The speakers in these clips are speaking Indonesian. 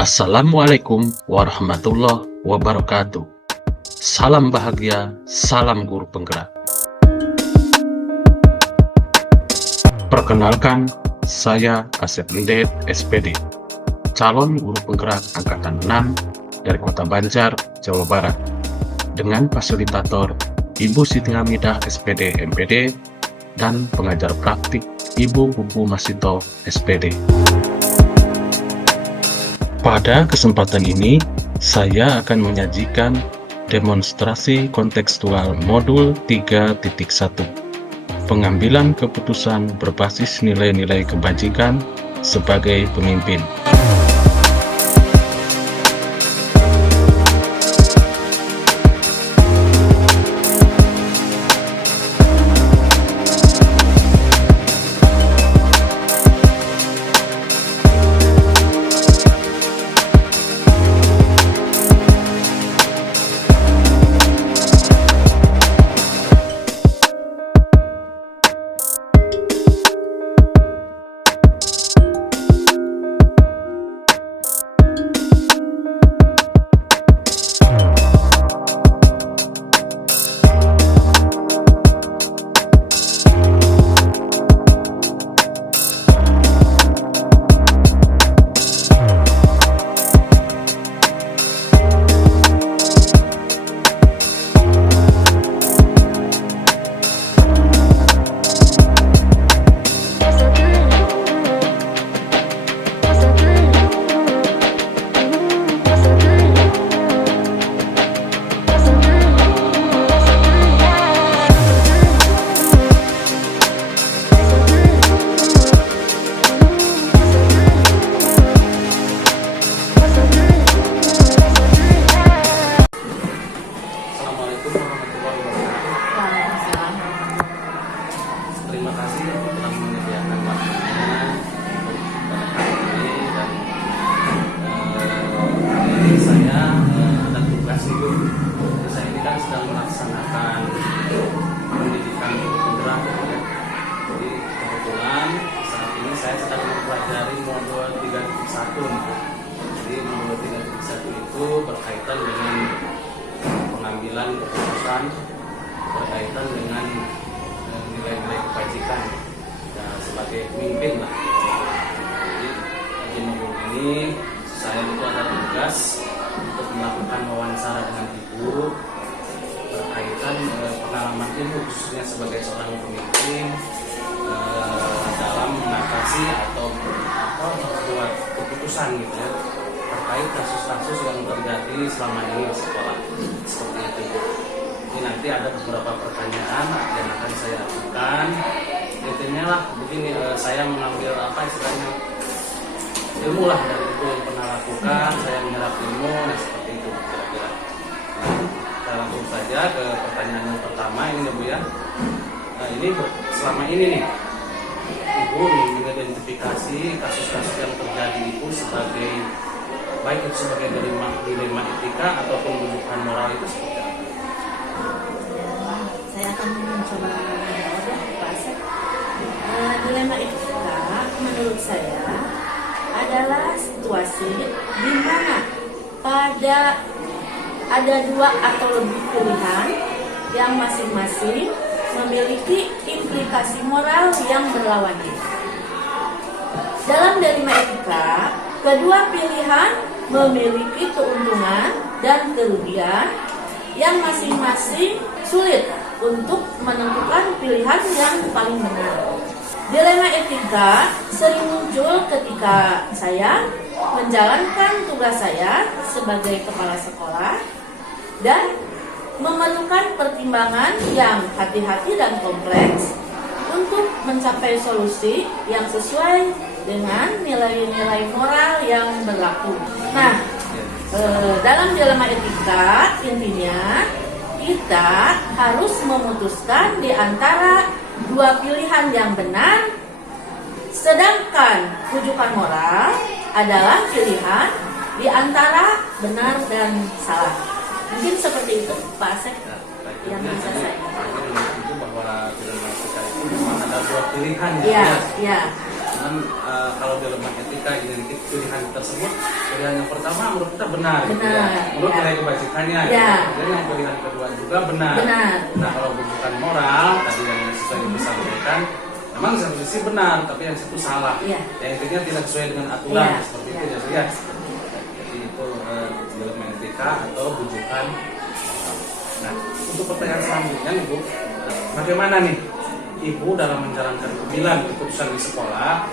Assalamualaikum warahmatullahi wabarakatuh. Salam bahagia, salam guru penggerak. Perkenalkan, saya Asep Mendet, SPD, calon guru penggerak Angkatan 6 dari Kota Banjar, Jawa Barat, dengan fasilitator Ibu Siti Hamidah, SPD, MPD, dan pengajar praktik Ibu Pupu Masito, SPD. Pada kesempatan ini, saya akan menyajikan demonstrasi kontekstual modul 3.1, pengambilan keputusan berbasis nilai-nilai kebajikan sebagai pemimpin. Terima kasih telah menyediakan waktunya untuk pada hari ini dan hari ini saya ada tugas Ibu. Saya ini kan sedang melaksanakan pendidikan penggerak ya. Jadi kebetulan saat ini saya sedang mempelajari modul 3.1 nih. Jadi modul 3.1 itu berkaitan dengan pengambilan keputusan berkaitan dengan nilai-nilai kebajikan ya, sebagai pemimpin lah. Jadi di modul ini saya itu ada tugas untuk melakukan wawancara dengan ibu berkaitan pengalaman ibu khususnya sebagai seorang pemimpin dalam mengatasi atau membuat keputusan gitu ya terkait kasus-kasus yang terjadi selama ini di sekolah seperti itu. Ini nanti ada beberapa pertanyaan yang akan saya ajukan. Intinya lah begini, saya mengambil apa istilahnya ilmu lah dari itu yang pernah lakukan. Saya menyerap ilmu, nah seperti itu kira-kira. Kita langsung saja ke pertanyaan yang pertama ini ya Bu ya. Nah, ini selama ini nih Ibu mengidentifikasi kasus-kasus yang terjadi itu sebagai baik itu sebagai dilema etika ataupun kebutuhan moral itu seperti apa? Saya akan mencoba menjawab ya Pak Asep. Dilema etika menurut saya adalah situasi di mana ada dua atau lebih pilihan yang masing-masing memiliki implikasi moral yang berlawanan. Dalam dilema etika, kedua pilihan memiliki keuntungan dan kerugian yang masing-masing sulit untuk menentukan pilihan yang paling benar. Dilema etika sering muncul ketika saya menjalankan tugas saya sebagai kepala sekolah dan memerlukan pertimbangan yang hati-hati dan kompleks untuk mencapai solusi yang sesuai dengan nilai-nilai moral yang berlaku. Nah, dalam dilema etika intinya kita harus memutuskan di antara dua pilihan yang benar, sedangkan rujukan moral adalah pilihan di antara benar dan salah. Mungkin seperti itu Pak Asep yang bisa saya. Itu bahwa dilema etika itu memang ada dua pilihan Iya, iya. Cuman kalau dilema etika identik pilihan tersebut, pilihan yang pertama menurut kita benar, gitu ya. Menurut nilai kebajikannya, Ya. dan yang pilihan kedua juga benar. Nah, kalau bukan moral tadi yang sesuai yang disampaikan, memang di satu sisi benar, tapi yang satu salah. Ya. Yang intinya tidak sesuai dengan aturan, Ya. seperti Ya. itu ya. Jadi itu dilema etika atau bujukan. Nah, untuk pertanyaan selanjutnya nih Bu, bagaimana nih Ibu dalam menjalankan 9 keputusan di sekolah,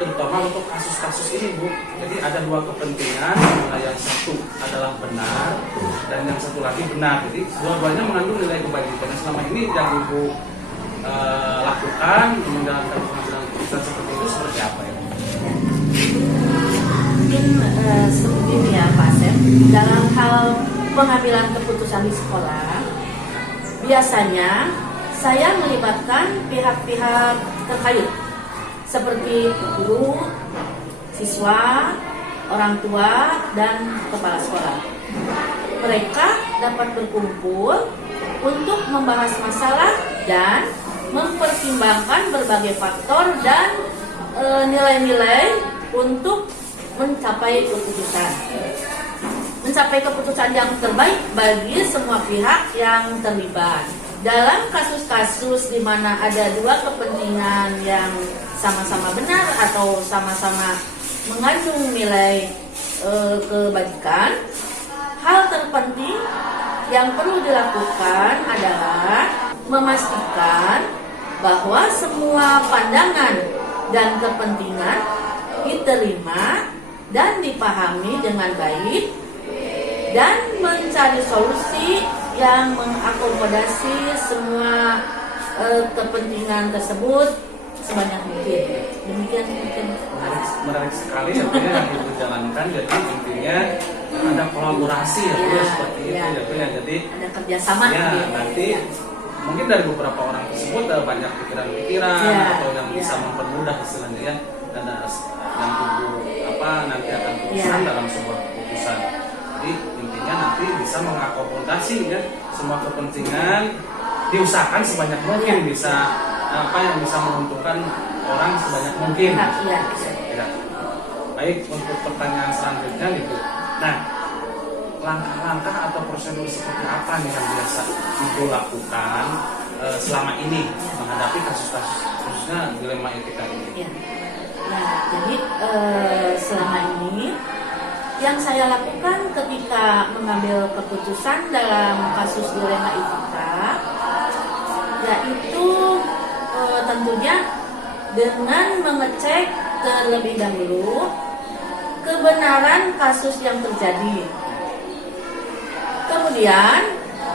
terutama untuk kasus-kasus ini Bu? Jadi ada dua kepentingan, yang satu adalah benar dan yang satu lagi benar. Jadi dua-duanya mengandung nilai kebajikan. Selama ini yang Ibu lakukan menjalankan pengambilan keputusan seperti itu seperti apa ya? Mungkin seperti ini ya Pak Asep, dalam hal pengambilan keputusan di sekolah, biasanya saya melibatkan pihak-pihak terkait seperti guru, siswa, orang tua, dan kepala sekolah. Mereka dapat berkumpul untuk membahas masalah dan mempertimbangkan berbagai faktor dan nilai-nilai untuk mencapai keputusan. Mencapai keputusan yang terbaik bagi semua pihak yang terlibat. Dalam kasus-kasus di mana ada dua kepentingan yang sama-sama benar atau sama-sama mengandung nilai kebajikan, hal terpenting yang perlu dilakukan adalah memastikan bahwa semua pandangan dan kepentingan diterima dan dipahami dengan baik dan mencari solusi yang mengakomodasi semua kepentingan tersebut sebanyak mungkin. Demikian mungkin. Menarik sekali ya Bu, yang Ibu jalankan. Jadi intinya ada kolaborasi ya Bu, seperti itu ya Bu ya. Jadi ada kerjasama. Ya, nanti mungkin dari beberapa orang tersebut ada banyak pikiran-pikiran atau yang bisa mempermudah istilahnya ya, dan yang Ibu nanti akan putuskan dalam sebuah keputusan. Jadi intinya nanti bisa mengakomodasi ya semua kepentingan, diusahakan sebanyak mungkin bisa yang bisa menguntungkan orang sebanyak mungkin. Ya. Baik, untuk pertanyaan selanjutnya nih Bu. Nah, langkah-langkah atau prosedur seperti apa nih yang biasa Ibu lakukan selama ini menghadapi kasus-kasus khususnya dilema etika ini? Ya. Nah, jadi selama ini yang saya lakukan ketika mengambil keputusan dalam kasus dilema etika, yaitu tentunya dengan mengecek terlebih dahulu kebenaran kasus yang terjadi, kemudian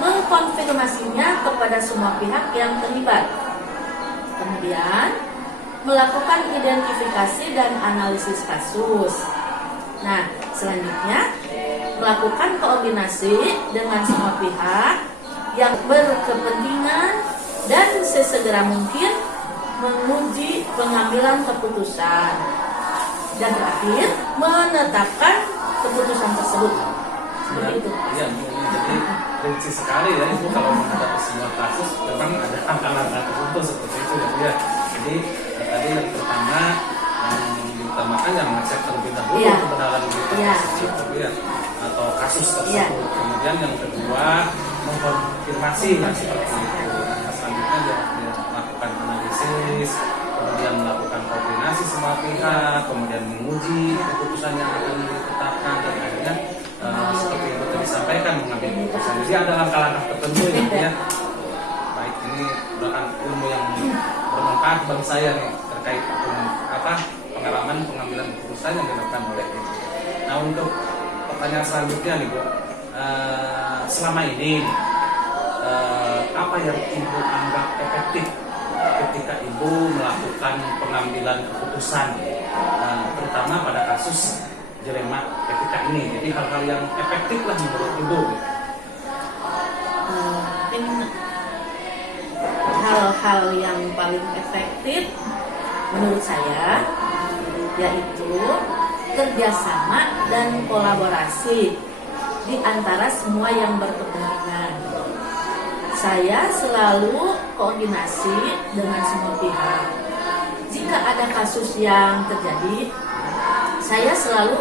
mengkonfirmasinya kepada semua pihak yang terlibat, kemudian melakukan identifikasi dan analisis kasus. Nah, selanjutnya melakukan koordinasi dengan semua pihak yang berkepentingan dan sesegera mungkin menguji pengambilan keputusan, dan terakhir menetapkan keputusan tersebut. Seperti itu. Iya, jadi rinci sekali ya Ibu kalau menghadapi sebuah kasus memang ada langkah-langkah tertentu seperti itu ya. Jadi tadi yang pertama yang diutamakan yang mengecek terlebih dahulu kebenaran berita tersebut ya, atau kasus tersebut. Kemudian yang kedua mengkonfirmasi seperti itu. Selanjutnya dia melakukan analisis, kemudian melakukan koordinasi semua pihak, kemudian menguji keputusan yang akan ditetapkan, dan akhirnya seperti yang tadi disampaikan mengambil keputusan. Jadi ada langkah-langkah tertentu ya. Baik, ini merupakan ilmu yang bermanfaat bagi saya nih terkait pengalaman pengambilan keputusan yang dilakukan oleh Ibu. Nah, untuk pertanyaan selanjutnya nih Bu, selama ini apa yang Ibu anggap efektif ketika Ibu melakukan pengambilan keputusan, terutama pada kasus dilema etika ini? Jadi hal-hal yang efektif lah menurut Ibu. Mungkin hal-hal yang paling efektif menurut saya yaitu kerjasama dan kolaborasi di antara semua yang berkepentingan. Saya selalu koordinasi dengan semua pihak. jika ada kasus yang terjadi, saya selalu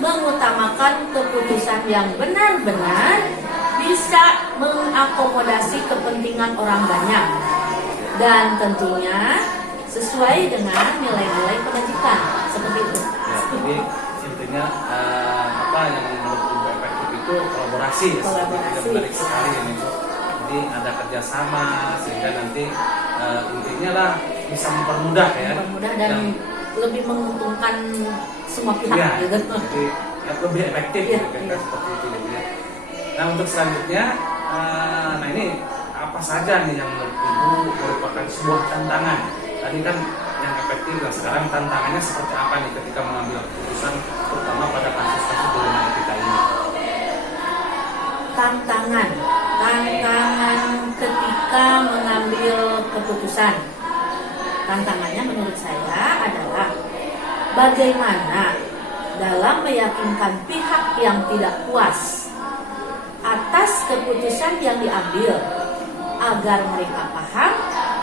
mengutamakan keputusan yang benar-benar bisa mengakomodasi kepentingan orang banyak dan tentunya sesuai dengan nilai-nilai kebajikan seperti itu. Ya, jadi intinya apa yang menurut Ibu efektif itu kolaborasi. Kolaborasi. Menarik sekali ini Bu. Jadi ada kerjasama sehingga nanti intinya lah bisa mempermudah ya. Mempermudah dan lebih menguntungkan semua pihak ya, gitu. jadi ya, lebih efektif Ya, gitu, ya. seperti itu gitu ya. Nah untuk selanjutnya, nah ini apa saja nih yang menurut Ibu merupakan sebuah tantangan? Tadi kan yang efektif, nah sekarang tantangannya seperti apa nih ketika mengambil keputusan, terutama pada kasus-kasus di rumah kita ini? Tantangan ketika mengambil keputusan. Tantangannya menurut saya adalah bagaimana dalam meyakinkan pihak yang tidak puas atas keputusan yang diambil agar mereka paham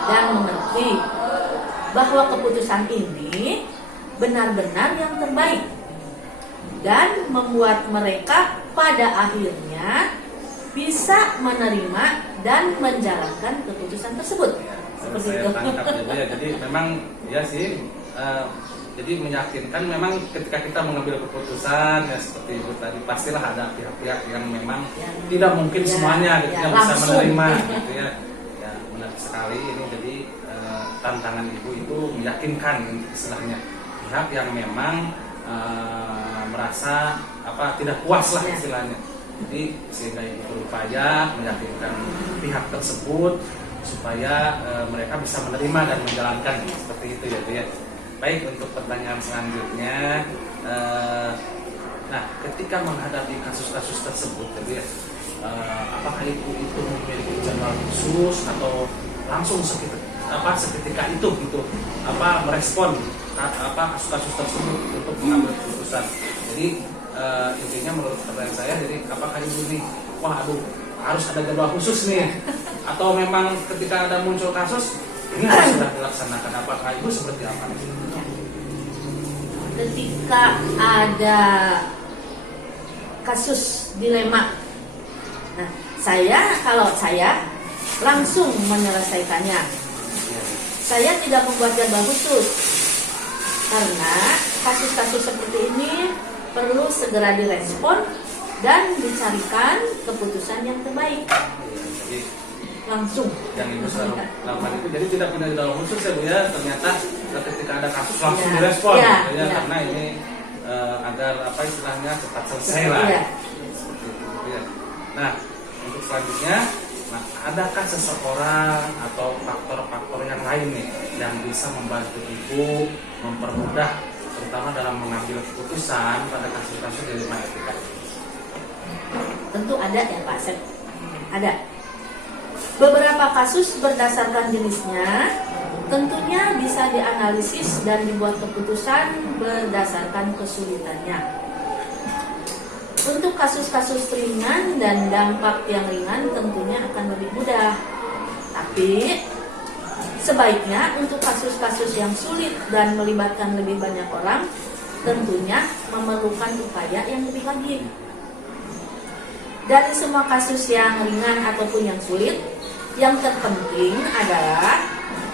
dan mengerti bahwa keputusan ini benar-benar yang terbaik dan membuat mereka pada akhirnya bisa menerima dan menjalankan keputusan tersebut. Seperti Saya itu. tangkap juga ya. Jadi memang ya sih, jadi meyakinkan memang ketika kita mengambil keputusan ya seperti itu tadi pastilah ada pihak-pihak yang memang tidak mungkin Ya, semuanya gitu ya, yang bisa langsung. menerima gitu ya. Ya menarik sekali ini, jadi tantangan Ibu itu meyakinkan istilahnya pihak yang memang merasa apa tidak puas lah Ya. istilahnya. Jadi sehingga Ibu berupaya meyakinkan pihak tersebut supaya mereka bisa menerima dan menjalankan seperti itu ya Bu ya. Baik, untuk pertanyaan selanjutnya, nah ketika menghadapi kasus-kasus tersebut gitu ya, apakah Ibu itu memiliki jadwal khusus atau langsung seketika itu gitu merespon kasus-kasus tersebut untuk mengambil keputusan? Jadi intinya menurut pertanyaan saya, jadi apakah Ibu nih, wah aduh harus ada jadwal khusus nih, atau memang ketika ada muncul kasus ini harus sudah dilaksanakan? Apakah Ibu seperti apa nih? Ketika ada kasus dilema, nah kalau saya langsung menyelesaikannya. Saya tidak membuat jadwal khusus karena kasus-kasus seperti ini perlu segera direspon dan dicarikan keputusan yang terbaik. Jadi Langsung. yang Ibu selalu lakukan itu jadi tidak punya jadwal khusus ya Bu ya, ternyata ketika ada kasus langsung Ya, direspon ya, gitu ya, ya. karena ini agar apa istilahnya cepat selesai lah Ya. seperti itu gitu ya. Nah untuk selanjutnya, nah adakah seseorang atau faktor-faktor yang lain nih yang bisa membantu Ibu mempermudah terutama dalam mengambil keputusan pada kasus-kasus dari rumah etika? Tentu ada ya Pak Sep. Ada. Beberapa kasus berdasarkan jenisnya tentunya bisa dianalisis dan dibuat keputusan berdasarkan kesulitannya. Untuk kasus-kasus ringan dan dampak yang ringan tentunya akan lebih mudah. Tapi sebaiknya untuk kasus-kasus yang sulit dan melibatkan lebih banyak orang tentunya memerlukan upaya yang lebih lagi. Dari semua kasus yang ringan ataupun yang sulit, yang terpenting adalah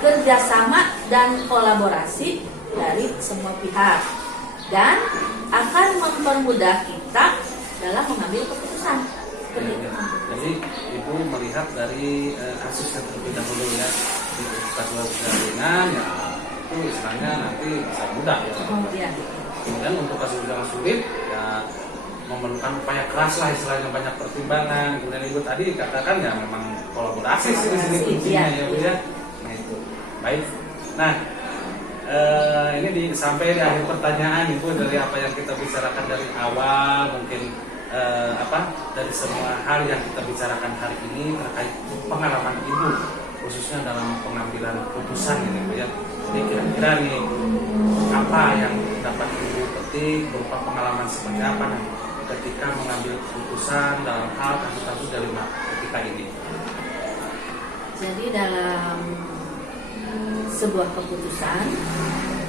kerjasama dan kolaborasi dari semua pihak dan akan mempermudah kita dalam mengambil keputusan. Jadi Ibu melihat dari kasus yang terlebih dahulu ya, di kasus yang ringan ya itu istilahnya nanti bisa mudah ya. Kemudian Kemudian untuk kasus yang sulit ya memerlukan upaya keras lah istilahnya, banyak pertimbangan. Kemudian Ibu tadi katakan ya memang kolaborasi sih di sini kuncinya ya Bu ya. Nah itu baik. Nah ini sampai di akhir pertanyaan Ibu, dari apa yang kita bicarakan dari awal mungkin dari semua hal yang kita bicarakan hari ini terkait pengalaman Ibu khususnya dalam pengambilan keputusan ini Bu ya. Jadi kira-kira nih apa yang dapat Ibu petik berupa pengalaman seperti apa nih ketika mengambil keputusan dalam hal kasus-kasus dari ketika ini? jadi dalam sebuah keputusan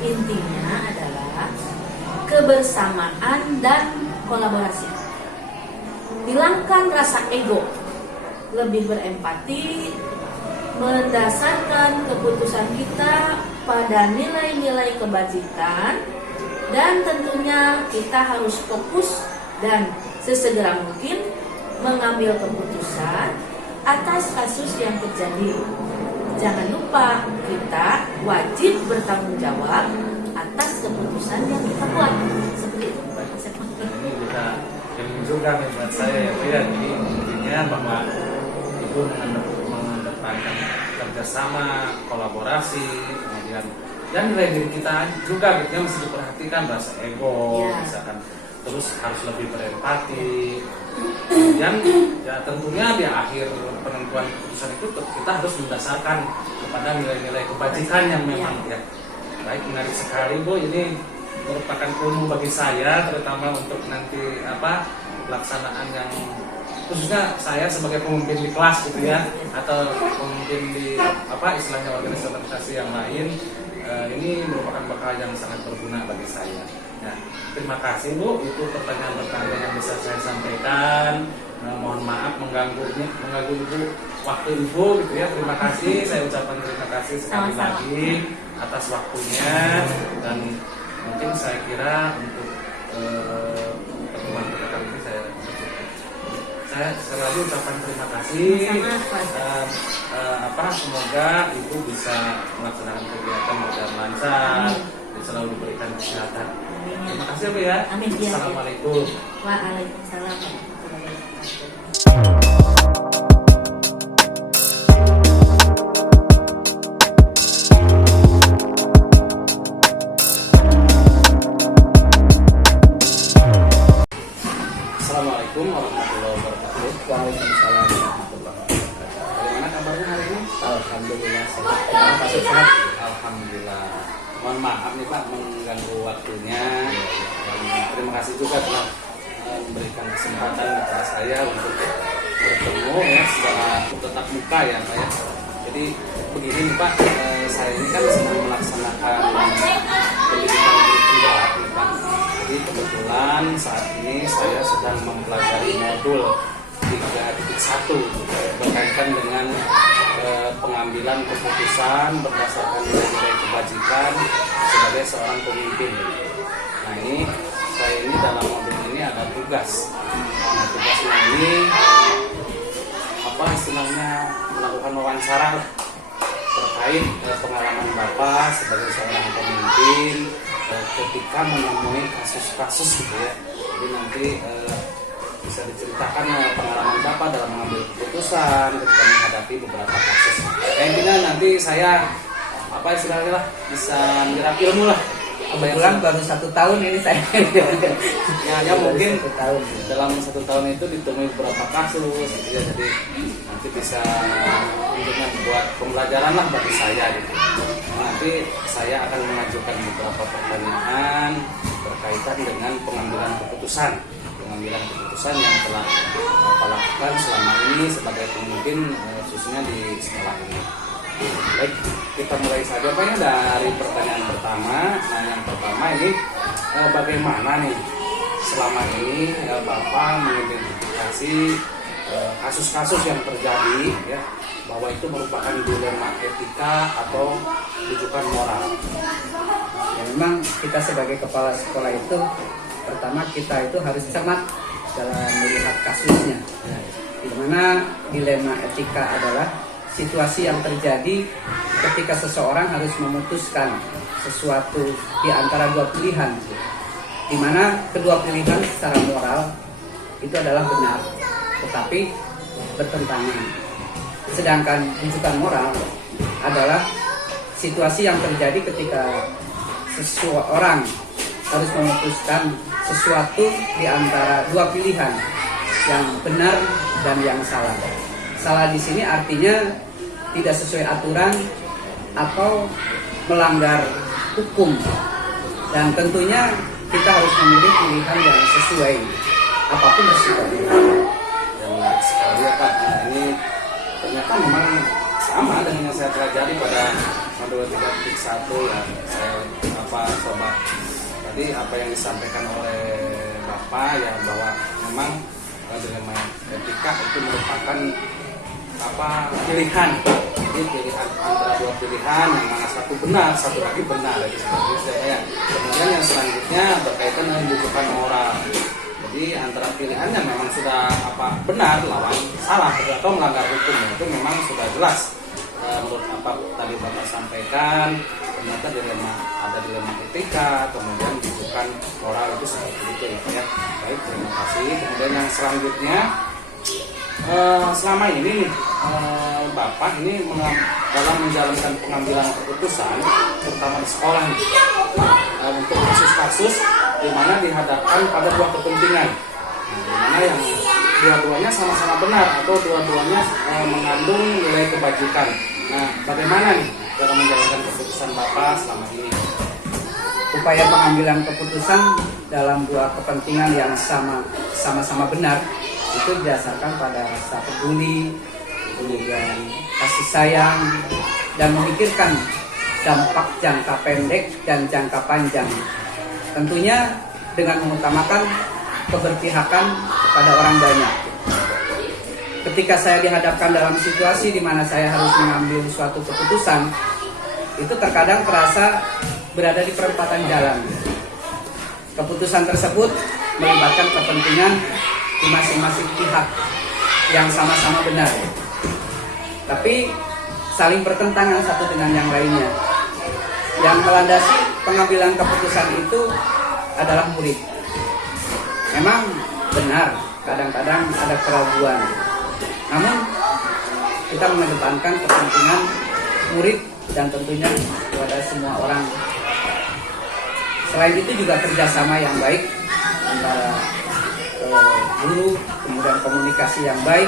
intinya adalah kebersamaan dan kolaborasi. Hilangkan rasa ego, lebih berempati, mendasarkan keputusan kita pada nilai-nilai kebajikan, dan tentunya kita harus fokus dan sesegera mungkin mengambil keputusan atas kasus yang terjadi. Jangan lupa kita wajib bertanggung jawab atas keputusan yang kita buat. Seperti itu Pak Asep. Ini bisa yang juga nih buat saya ya, Bu, ya. Jadi intinya bahwa Ibu mengedepankan kerjasama, kolaborasi, kemudian dan nilai diri kita juga gitu ya, mesti diperhatikan, rasa ego, misalkan, terus harus lebih berempati. Kemudian ya tentunya di akhir penentuan keputusan itu kita harus mendasarkan kepada nilai-nilai kebajikan yang memang ya. Baik, menarik sekali Bu, ini merupakan ilmu bagi saya, terutama untuk nanti pelaksanaan yang khususnya saya sebagai pemimpin di kelas gitu ya, atau pemimpin di istilahnya organisasi yang lain. Ini merupakan bekal yang sangat berguna bagi saya. Nah, terima kasih Bu, itu pertanyaan-pertanyaan yang bisa saya sampaikan. Mohon maaf mengganggu Ibu, waktu Ibu gitu ya. Terima kasih, saya ucapkan terima kasih sekali lagi atas waktunya, dan mungkin saya kira untuk pertemuan kita kali ini saya sekali lagi ucapkan terima kasih. Semoga Ibu bisa melaksanakan kegiatan dengan lancar dan selalu diberikan kesehatan. Terima kasih Bu ya. Amin. Assalamualaikum. Waalaikumsalam warahmatullahi wabarakatuh. Assalamualaikum warahmatullahi wabarakatuh. Waalaikumsalam warahmatullahi wabarakatuh. Bagaimana kabarnya hari ini? Alhamdulillah sehat. Alhamdulillah. Mohon maaf nih Pak mengganggu waktunya. Dan terima kasih juga telah memberikan kesempatan kepada saya untuk bertemu ya secara tatap muka ya Pak ya. Jadi begini nih Pak, saya ini kan sedang melaksanakan pendidikan berat nih Pak. Jadi kebetulan saat ini saya sedang mempelajari modul 3.1 berkaitan dengan pengambilan keputusan berdasarkan nilai kebajikan sebagai seorang pemimpin. Nah ini saya ini dalam modul ini ada tugas. Nah, tugasnya ini istilahnya melakukan wawancara terkait pengalaman Bapak sebagai seorang pemimpin ketika menemui kasus-kasus gitu ya. Jadi nanti bisa diceritakan pengalaman Bapak dalam mengambil keputusan ketika menghadapi beberapa kasus. Intinya nanti saya istilahnya bisa menyerap ilmu lah. Kebetulan baru 1 tahun ini saya. Ya mungkin 1 tahun. dalam 1 tahun itu ditemui beberapa kasus gitu ya. Jadi nanti bisa tentunya buat pembelajaran lah bagi saya gitu. Nanti saya akan mengajukan beberapa pertanyaan berkaitan dengan pengambilan keputusan yang telah Bapak lakukan selama ini sebagai pemimpin khususnya di sekolah ini. Baik, kita mulai saja Pak ya dari pertanyaan pertama. Nah yang pertama ini bagaimana nih selama ini Bapak mengidentifikasi kasus-kasus yang terjadi ya, bahwa itu merupakan dilema etika atau rujukan moral. Ya, memang kita sebagai kepala sekolah itu pertama kita itu harus cermat dalam melihat kasusnya. Di mana dilema etika adalah situasi yang terjadi ketika seseorang harus memutuskan sesuatu di antara dua pilihan, di mana kedua pilihan secara moral itu adalah benar, tetapi bertentangan. Sedangkan rujukan moral adalah situasi yang terjadi ketika seseorang harus memutuskan sesuatu di antara dua pilihan, yang benar dan yang salah. Salah di sini artinya tidak sesuai aturan atau melanggar hukum, dan tentunya kita harus memilih pilihan yang sesuai apapun resikonya. Dan menarik sekali ya Pak. Nah, ini ternyata memang sama dengan yang saya pelajari pada modul 3.1 yang saya coba. Jadi apa yang disampaikan oleh Bapak ya, bahwa memang dilema etika itu merupakan pilihan. Jadi pilihan antara dua pilihan, yang mana satu benar, satu lagi benar. Jadi seperti itu ya. Kemudian yang selanjutnya berkaitan dengan rujukan moral. Jadi antara pilihannya memang sudah benar lawan salah atau melanggar hukum, itu memang sudah jelas. Menurut apa tadi Bapak sampaikan, ternyata ada dilema etika, kemudian rujukan moral itu seperti itu ya. Baik, terima kasih. Kemudian yang selanjutnya, selama ini Bapak ini dalam menjalankan pengambilan keputusan, terutama di sekolah untuk kasus-kasus di mana dihadapkan pada dua kepentingan, di mana yang dua-duanya sama-sama benar atau dua-duanya mengandung nilai kebajikan. Nah, bagaimana nih dalam menjalankan keputusan Bapak selama ini? Upaya pengambilan keputusan dalam dua kepentingan yang sama-sama benar itu didasarkan pada rasa peduli, kemudian kasih sayang, dan memikirkan dampak jangka pendek dan jangka panjang. Tentunya dengan mengutamakan keberpihakan kepada orang banyak. Ketika saya dihadapkan dalam situasi di mana saya harus mengambil suatu keputusan, itu terkadang terasa berada di perempatan jalan. Keputusan tersebut melibatkan kepentingan di masing-masing pihak yang sama-sama benar, tapi saling bertentangan satu dengan yang lainnya. Yang melandasi pengambilan keputusan itu adalah murid. Memang benar, kadang-kadang ada keraguan, namun kita mengedepankan kepentingan murid dan tentunya kepada semua orang. Selain itu juga kerjasama yang baik antara guru, kemudian komunikasi yang baik.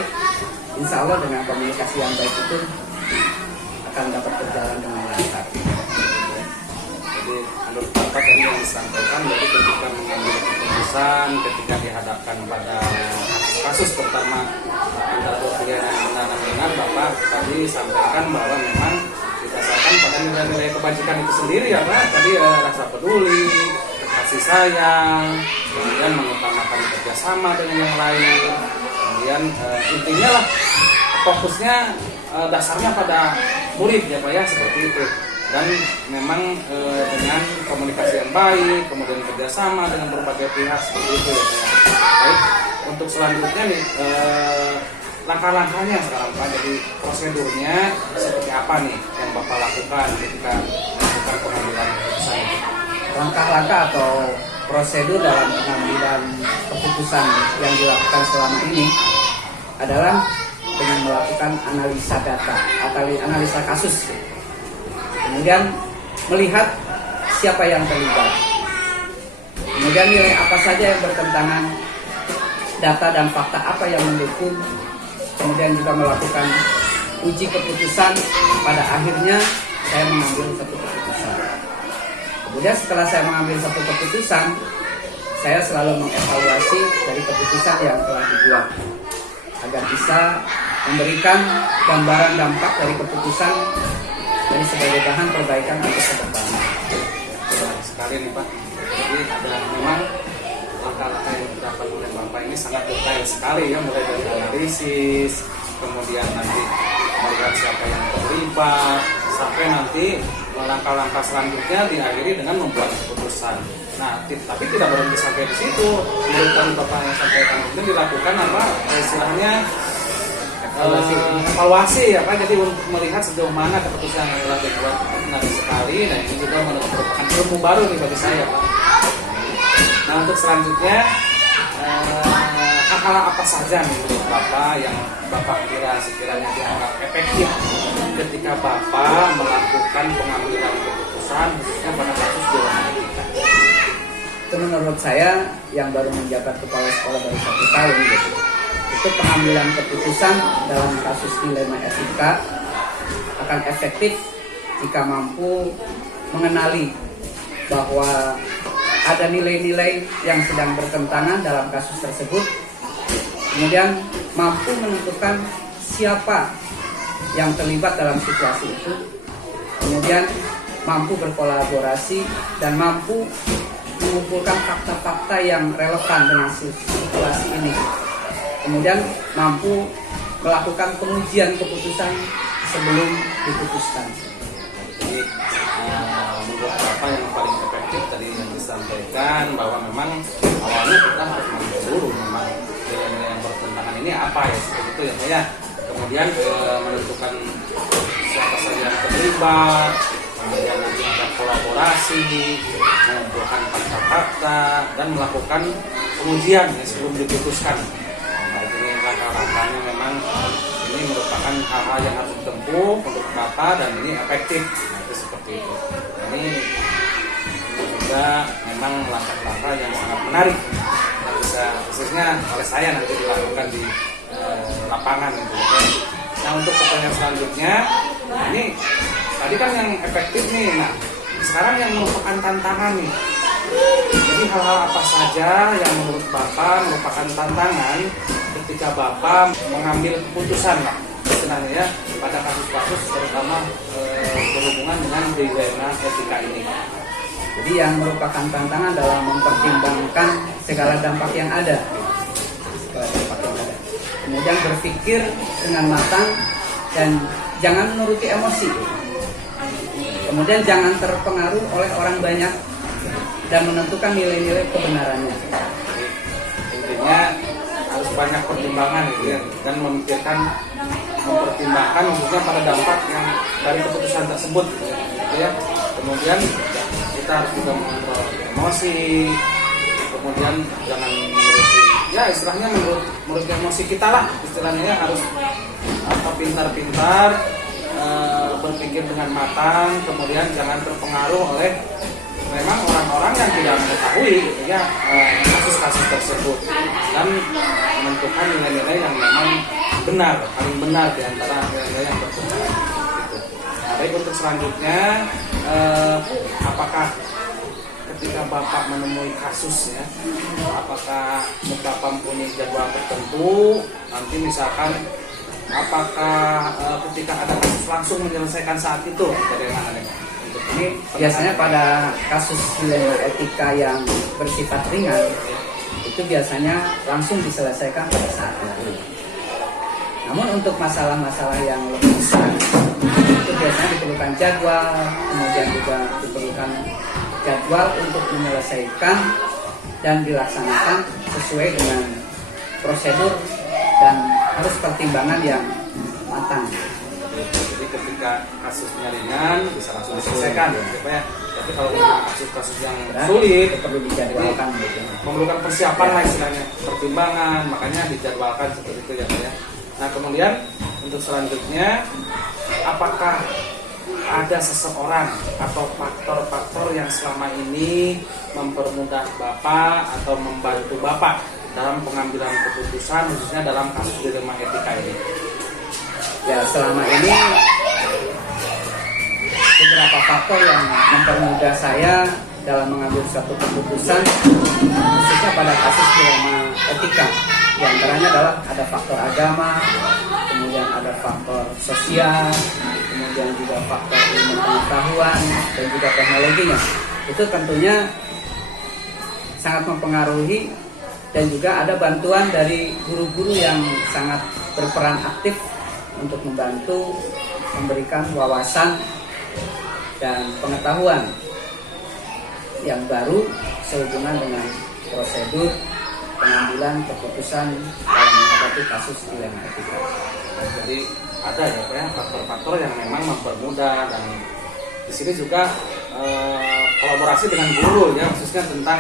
Insya Allah dengan komunikasi yang baik itu akan dapat berjalan dengan lancar. Jadi menurut Bapak tadi yang disampaikan, jadi ketika mengambil keputusan, ketika dihadapkan pada kasus terutama antara dua pilihan yang benar dan benar, Bapak tadi sampaikan bahwa memang didasarkan pada nilai-nilai kebajikan itu sendiri ya Pak. Tadi rasa peduli, kasih sayang, kemudian mengutamakan kerjasama dengan yang lain, kemudian intinya lah fokusnya dasarnya pada murid ya Pak ya, seperti itu. Dan memang dengan komunikasi yang baik, kemudian kerjasama dengan berbagai pihak seperti itu ya Pak ya. Baik, untuk selanjutnya nih langkah-langkahnya sekarang Pak, jadi prosedurnya seperti apa nih yang Bapak lakukan ketika melakukan pengambilan keputusan itu? Langkah-langkah atau prosedur dalam pengambilan keputusan yang dilakukan selama ini adalah dengan melakukan analisa data atau analisa kasus, kemudian melihat siapa yang terlibat, kemudian nilai apa saja yang bertentangan, data dan fakta apa yang mendukung, kemudian juga melakukan uji keputusan. Pada akhirnya saya mengambil satu keputusan. Kemudian setelah saya mengambil satu keputusan, saya selalu mengevaluasi dari keputusan yang telah dibuat agar bisa memberikan gambaran dampak dari keputusan dan sebagai bahan perbaikan untuk ke depan. Sekali nih Pak, jadi ada memang langkah-langkah yang dilakukan oleh Bapak ini sangat detail sekali ya, mulai dari analisis, kemudian nanti melihat siapa yang terlibat, sampai nanti langkah-langkah selanjutnya diakhiri dengan membuat keputusan. Nah, tapi tidak berhenti sampai di situ. Menurut tadi Bapak yang sampaikan ini dilakukan istilahnya evaluasi ya Pak, jadi untuk melihat sejauh mana keputusan yang telah dibuat benar sekali. Dan ini juga merupakan ilmu baru nih bagi saya Pak. Nah, untuk selanjutnya hal-hal apa saja nih menurut Bapak yang Bapak kira sekiranya dianggap efektif ketika Bapak melakukan pengambilan keputusan khususnya pada kasus dilema etika? Itu menurut saya yang baru menjabat kepala sekolah baru 1 tahun gitu. Itu pengambilan keputusan dalam kasus dilema etika akan efektif jika mampu mengenali bahwa ada nilai-nilai yang sedang bertentangan dalam kasus tersebut, kemudian mampu menentukan siapa yang terlibat dalam situasi itu, kemudian mampu berkolaborasi dan mampu mengumpulkan fakta-fakta yang relevan dengan situasi ini, kemudian mampu melakukan pengujian keputusan sebelum diputuskan. Jadi menurut Bapak yang paling efektif tadi yang disampaikan bahwa memang awalnya kita harus mengambil dulu memang nilai-nilai yang bertentangan ini apa ya, seperti itu ya Pak ya. Kemudian menentukan siapa saja yang terlibat, kemudian nanti ada kolaborasi, mengumpulkan fakta-fakta dan melakukan pengujian ya, sebelum diputuskan. Nah, ini langkah-langkahnya memang ini merupakan hal-hal yang harus ditempuh untuk Bapak dan ini efektif. Nah, itu seperti itu. Ini juga memang langkah-langkah yang sangat menarik yang bisa khususnya oleh saya nanti dilakukan di lapangan gitu. Nah, untuk pertanyaan selanjutnya, ini tadi kan yang efektif nih. Nah, sekarang yang merupakan tantangan nih. Jadi hal-hal apa saja yang menurut Bapak merupakan tantangan ketika Bapak mengambil keputusan lah istilahnya ya pada kasus-kasus terutama berhubungan dengan dilema etika ini. Jadi yang merupakan tantangan dalam mempertimbangkan segala dampak yang ada. Kemudian berpikir dengan matang dan jangan menuruti emosi. Kemudian jangan terpengaruh oleh orang banyak dan menentukan nilai-nilai kebenarannya. Intinya harus banyak pertimbangan gitu ya, dan mempertimbangkan khususnya pada dampak yang dari keputusan tersebut gitu ya. Kemudian kita harus juga mengontrol emosi, kemudian jangan menuruti ya istilahnya menurut emosi kita lah istilahnya ya, harus pintar-pintar berpikir dengan matang, kemudian jangan terpengaruh oleh memang orang-orang yang tidak mengetahui gitu ya kasus-kasus tersebut dan menentukan nilai-nilai yang memang benar, paling benar di antara nilai-nilai yang bertentangan gitu. Nah, baik untuk selanjutnya apakah ketika Bapak menemui kasus ya, apakah Bapak mempunyai jadwal tertentu nanti misalkan apakah ketika ada kasus langsung menyelesaikan saat itu bagaimana nih? Ini biasanya pada kasus dilema etika yang bersifat ringan itu biasanya langsung diselesaikan pada saat itu. Namun untuk masalah-masalah yang lebih besar itu biasanya diperlukan jadwal, kemudian juga diperlukan jadwal untuk menyelesaikan dan dilaksanakan sesuai dengan prosedur dan harus pertimbangan yang matang. Jadi ketika kasusnya ringan bisa langsung diselesaikan gitu ya. Tapi kalau kasus-kasus yang sulit perlu dijadwalkan gitu. Memerlukan persiapan lah istilahnya, pertimbangan, makanya dijadwalkan seperti itu ya Pak ya. Nah, kemudian untuk selanjutnya apakah ada seseorang atau faktor-faktor yang selama ini mempermudah Bapak atau membantu Bapak dalam pengambilan keputusan khususnya dalam kasus dilema etika ini? Ya, selama ini beberapa faktor yang mempermudah saya dalam mengambil suatu keputusan khususnya pada kasus dilema etika. Di antaranya adalah ada faktor agama, kemudian ada faktor sosial, kemudian juga faktor ilmu pengetahuan dan juga teknologinya. Itu tentunya sangat mempengaruhi dan juga ada bantuan dari guru-guru yang sangat berperan aktif untuk membantu memberikan wawasan dan pengetahuan yang baru sehubungan dengan prosedur pengambilan keputusan dalam menghadapi kasus dilema etika. Jadi ada ya Pak ya faktor-faktor yang memang mempermudah dan di sini juga kolaborasi dengan guru ya khususnya tentang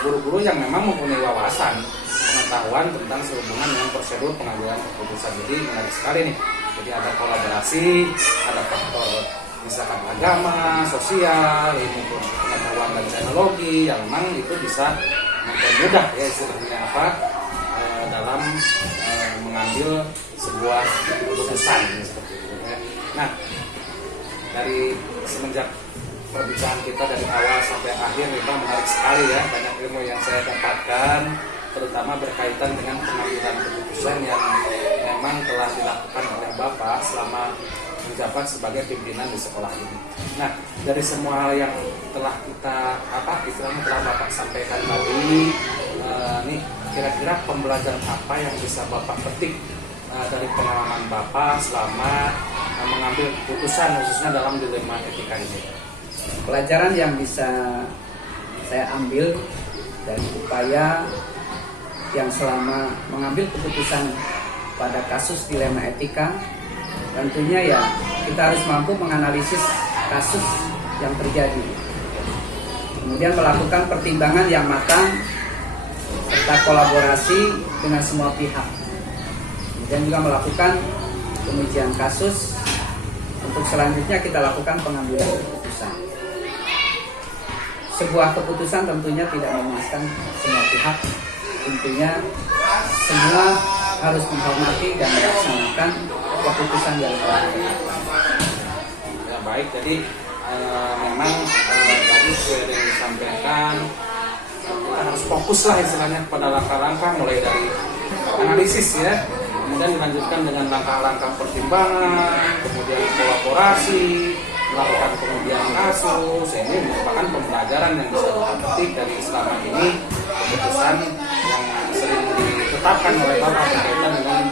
guru-guru yang memang mempunyai wawasan pengetahuan tentang sehubungan dengan prosedur pengambilan keputusan. Jadi menarik sekali nih. Jadi ada kolaborasi, ada faktor misalkan agama, sosial, ilmu pengetahuan dan teknologi yang memang itu bisa mempermudah ya istilahnya dalam mengambil sebuah keputusan seperti itu ya. Nah, dari semenjak perbincangan kita dari awal sampai akhir memang menarik sekali ya, banyak ilmu yang saya dapatkan terutama berkaitan dengan pengambilan keputusan yang memang telah dilakukan oleh Bapak selama menjabat sebagai pimpinan di sekolah ini. Nah, dari semua hal yang telah kita istilahnya telah Bapak sampaikan tadi, nih kira-kira pembelajaran apa yang bisa Bapak petik dari pengalaman Bapak selama mengambil keputusan khususnya dalam dilema etika ini? Pelajaran yang bisa saya ambil dari upaya yang selama mengambil keputusan pada kasus dilema etika, tentunya ya kita harus mampu menganalisis kasus yang terjadi, kemudian melakukan pertimbangan yang matang serta kolaborasi dengan semua pihak, kemudian juga melakukan pengujian kasus untuk selanjutnya kita lakukan pengambilan keputusan. Sebuah keputusan tentunya tidak memuaskan semua pihak, intinya semua harus menghormati dan melaksanakan keputusan yang telah dilakukan. Ya baik, jadi memang tadi sudah disampaikan kita harus fokus lah istilahnya pada langkah-langkah mulai dari analisis ya, kemudian dilanjutkan dengan langkah-langkah pertimbangan, kemudian kolaborasi, melakukan pengujian kasus. Ini merupakan pembelajaran yang bisa kita petik dari selama ini keputusan yang sering ditetapkan oleh Bapak berkaitan dengan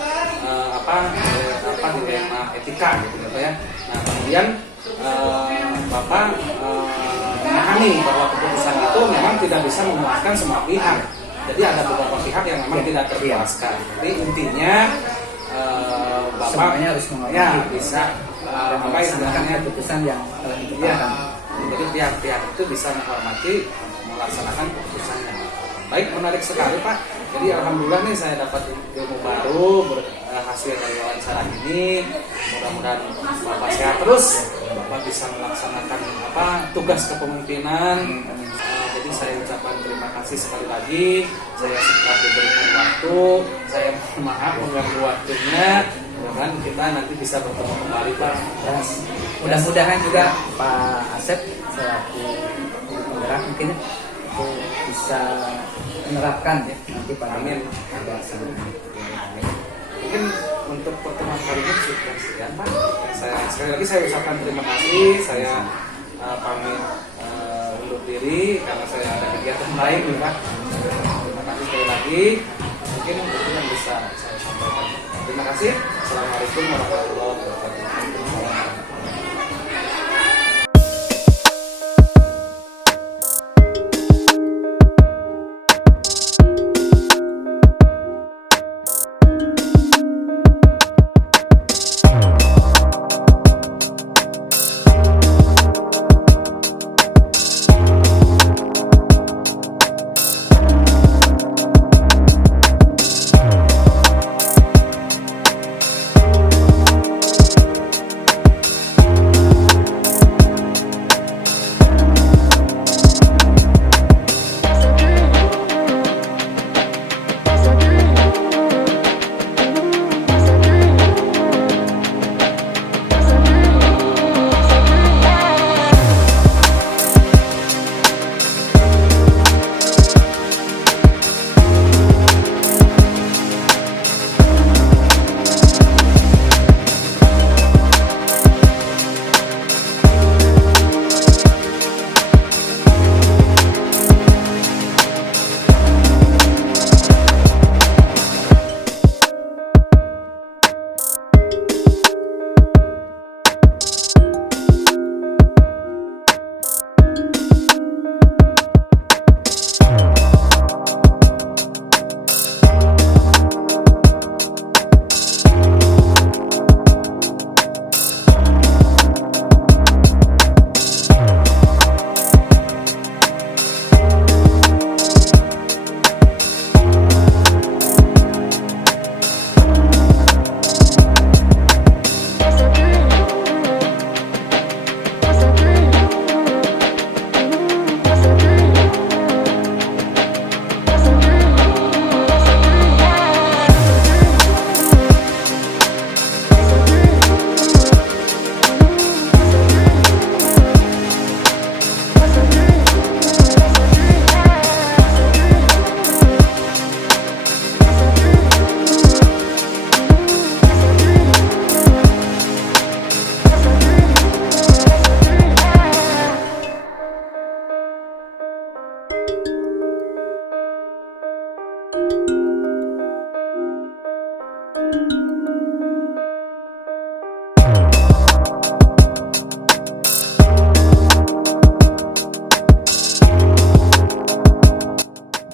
dilema etika gitu ya. Nah kemudian Bapak memahami bahwa keputusan itu memang tidak bisa memuaskan semua pihak. Jadi ada beberapa pihak yang memang tidak terpuaskan. Jadi intinya Bapak semuanya harus menghormati ya bisa dan melaksanakan keputusan yang telah ditetapkan. Jadi pihak-pihak itu bisa menghormati melaksanakan keputusannya. Baik, menarik sekali Pak. Jadi alhamdulillah nih saya dapat ilmu baru hasil dari wawancara ini. Mudah-mudahan Bapak sehat terus, Bapak bisa melaksanakan tugas kepemimpinan. Jadi saya ucapkan terima kasih sekali lagi. Saya sempat diberikan waktu. Saya mohon maaf mengganggu waktunya. Mudah-mudahan kita nanti bisa bertemu kembali Pak. Mudah-mudahan juga Pak Asep selaku penggerak mungkin bisa menerapkan ya nanti pada pelaksanaan. Mungkin untuk pertemuan kali ini sudah sekian Pak. Sekali lagi saya ucapkan terima kasih. Saya pamit undur diri karena saya ada kegiatan lain nih Pak. Terima kasih sekali lagi. Mungkin itu yang bisa saya sampaikan. Terima kasih. Assalamualaikum warahmatullahi wabarakatuh.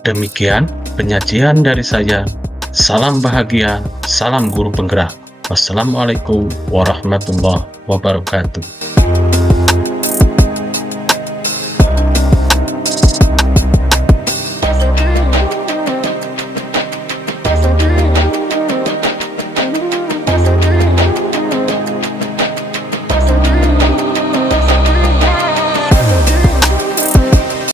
Demikian penyajian dari saya. Salam bahagia, salam guru penggerak. Wassalamualaikum warahmatullahi wabarakatuh.